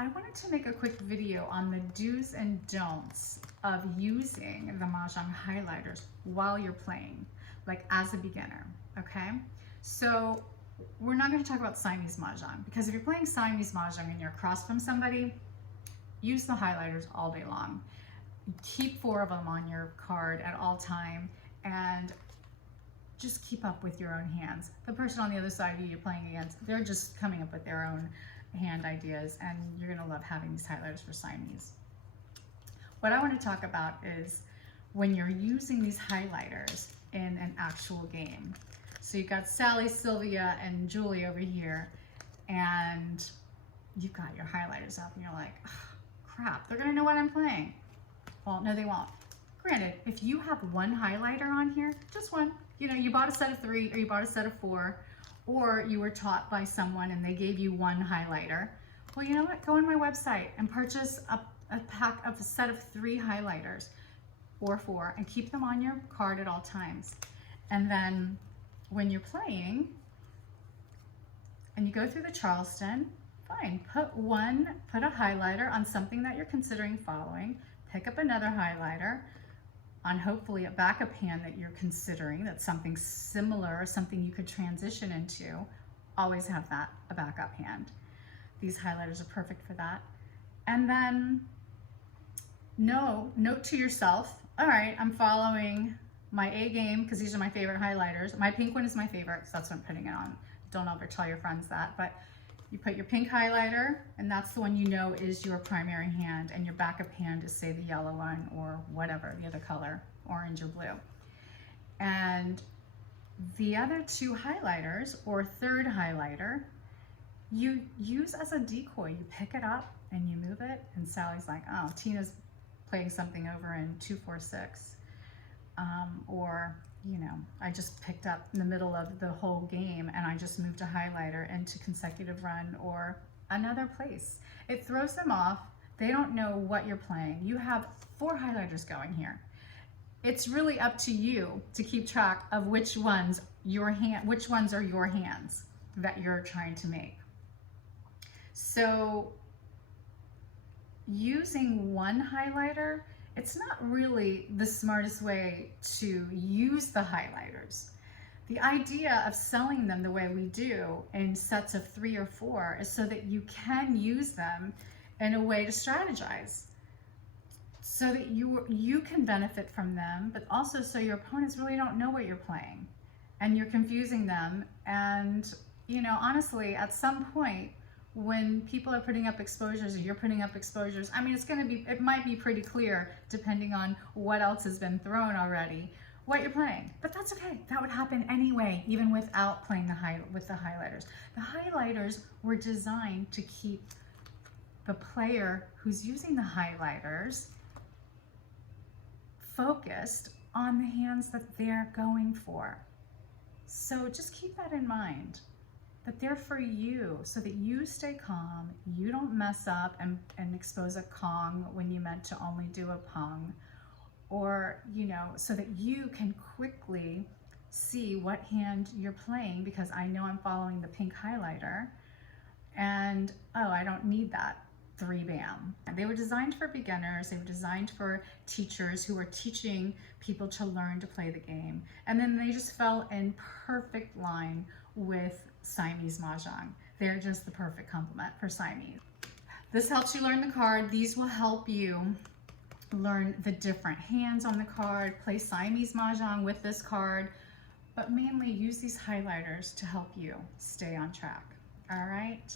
I wanted to make a quick video on the do's and don'ts of using the Mah Jongg highlighters while you're playing, like as a beginner, okay? So we're not going to talk about Siamese Mahjong, because if you're playing Siamese Mahjong and you're across from somebody, use the highlighters all day long. Keep 4 of them on your card at all time and just keep up with your own hands. The person on the other side of you you're playing against, they're just coming up with their own hand ideas, and you're going to love having these highlighters for Siamese. What I want to talk about is when you're using these highlighters in an actual game. So you've got Sally, Sylvia, and Julie over here, and you've got your highlighters up, and you're like, oh, crap, they're gonna know what I'm playing. Well, no, they won't. Granted, if you have one highlighter on here, just one, you know, you bought a set of 3 or you bought a set of 4, or you were taught by someone and they gave you one highlighter, well, you know what? Go on my website and purchase a pack of a set of 3 highlighters or 4 and keep them on your card at all times. And then when you're playing and you go through the Charleston, fine, put a highlighter on something that you're considering following, pick up another highlighter on hopefully a backup hand that you're considering, that's something similar or something you could transition into. Always have that, a backup hand. These highlighters are perfect for that. And then note to yourself, all right, I'm following my A game because these are my favorite highlighters. My pink one is my favorite, so that's what I'm putting it on. Don't ever tell your friends that, but you put your pink highlighter, and that's the one you know is your primary hand, and your backup hand is, say, the yellow one or whatever, the other color, orange or blue. And the other 2 highlighters, or third highlighter, you use as a decoy. You pick it up and you move it, and Sally's like, oh, Tina's playing something over in 2-4-6. Or, you know, I just picked up in the middle of the whole game and I just moved a highlighter into consecutive run or another place. It throws them off. They don't know what you're playing. You have 4 highlighters going here. It's really up to you to keep track of which ones are your hands that you're trying to make. So using one highlighter, it's not really the smartest way to use the highlighters. The idea of selling them the way we do in sets of 3 or 4 is so that you can use them in a way to strategize, so that you can benefit from them, but also so your opponents really don't know what you're playing and you're confusing them. And, you know, honestly, at some point, when people are putting up exposures or you're putting up exposures, I mean, it might be pretty clear, depending on what else has been thrown already, what you're playing. But that's okay. That would happen anyway, even without playing with the highlighters. The highlighters were designed to keep the player who's using the highlighters focused on the hands that they're going for. So just keep that in mind, that they're for you, so that you stay calm, you don't mess up and expose a Kong when you meant to only do a Pung, or, you know, so that you can quickly see what hand you're playing, because I know I'm following the pink highlighter, and, oh, I don't need that 3-bam. They were designed for beginners. They were designed for teachers who were teaching people to learn to play the game. And then they just fell in perfect line with Siamese Mahjong. They're just the perfect complement for Siamese. This helps you learn the card. These will help you learn the different hands on the card, play Siamese Mahjong with this card, but mainly use these highlighters to help you stay on track. All right?